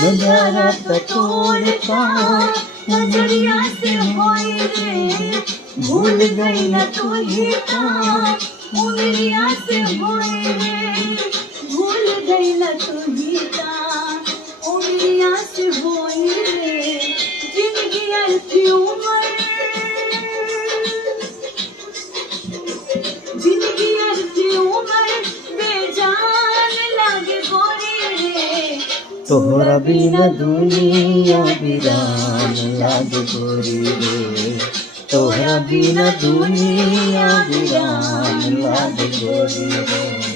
नजारा तो तोड़ता नजरिया से होई रे भूल गई न तुझे का उंगलिया से होई रे भूल गई न तुझे का उंगलिया से होई रे जिंदगी की उम्र जिंदगी की उम्र बेजान लागे गोरी रे तोहरा बिना दुनिया वीरान लागे गोरी रे तोहरा बिना दुनिया वीरान लागे गोरी रे।